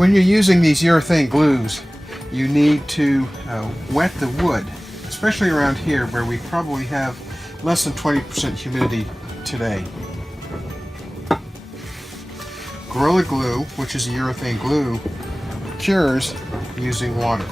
When you're using these urethane glues, you need to wet the wood, especially around here where we probably have less than 20% humidity today. Gorilla Glue, which is a urethane glue, cures using water.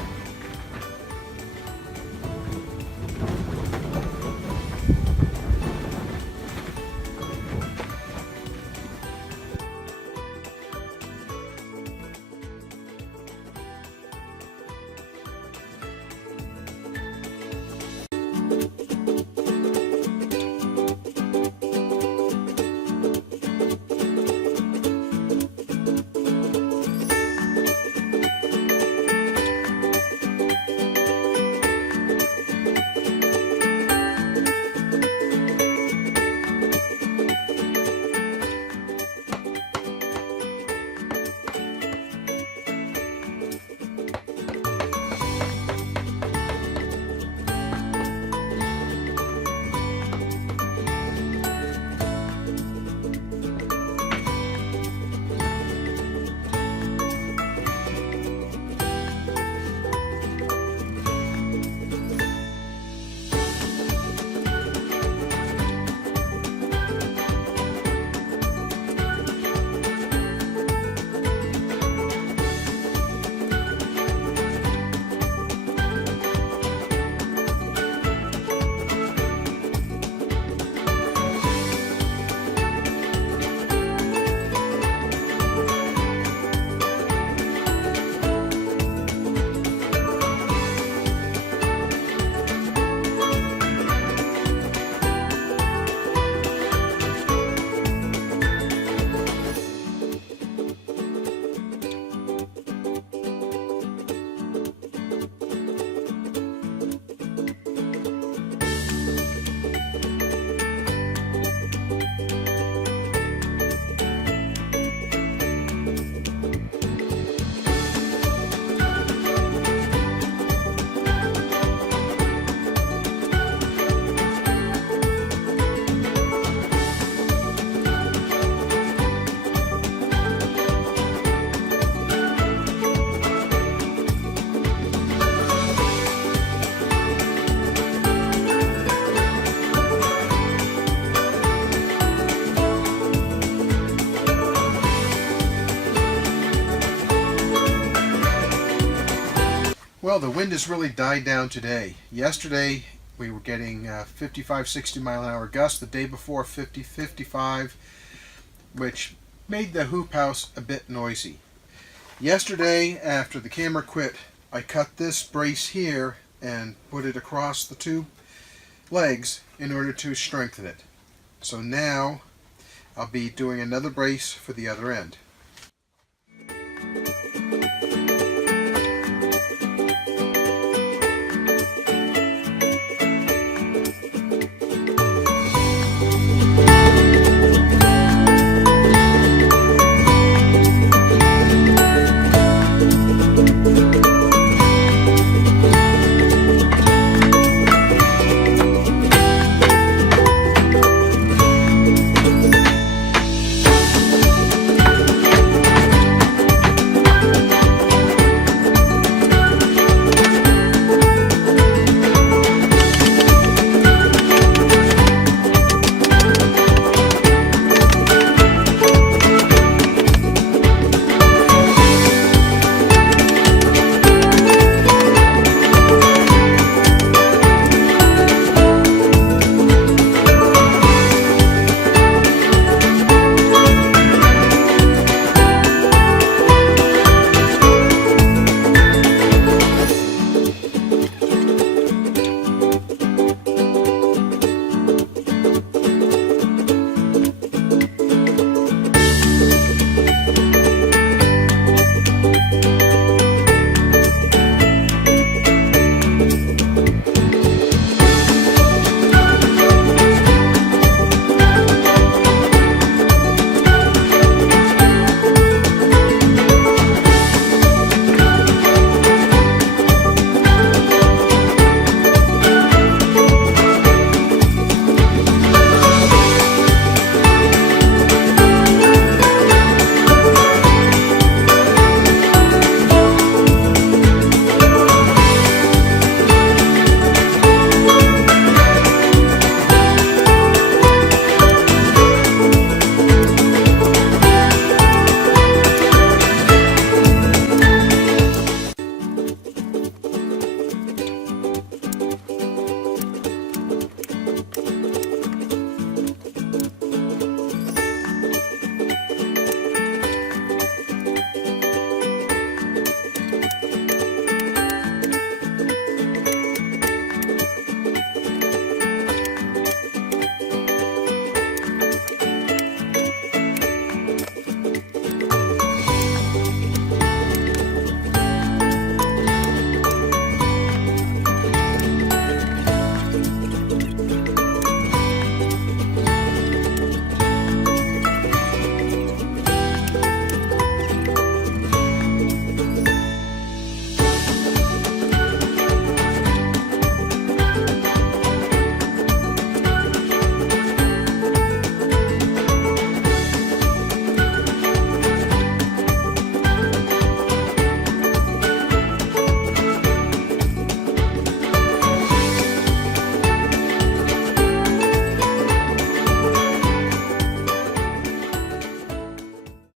Well, the wind has really died down today. Yesterday we were getting 55-60 mile an hour gusts. The day before 50-55, which made the hoop house a bit noisy. Yesterday, after the camera quit, I cut this brace here and put it across the two legs in order to strengthen it. So now I'll be doing another brace for the other end.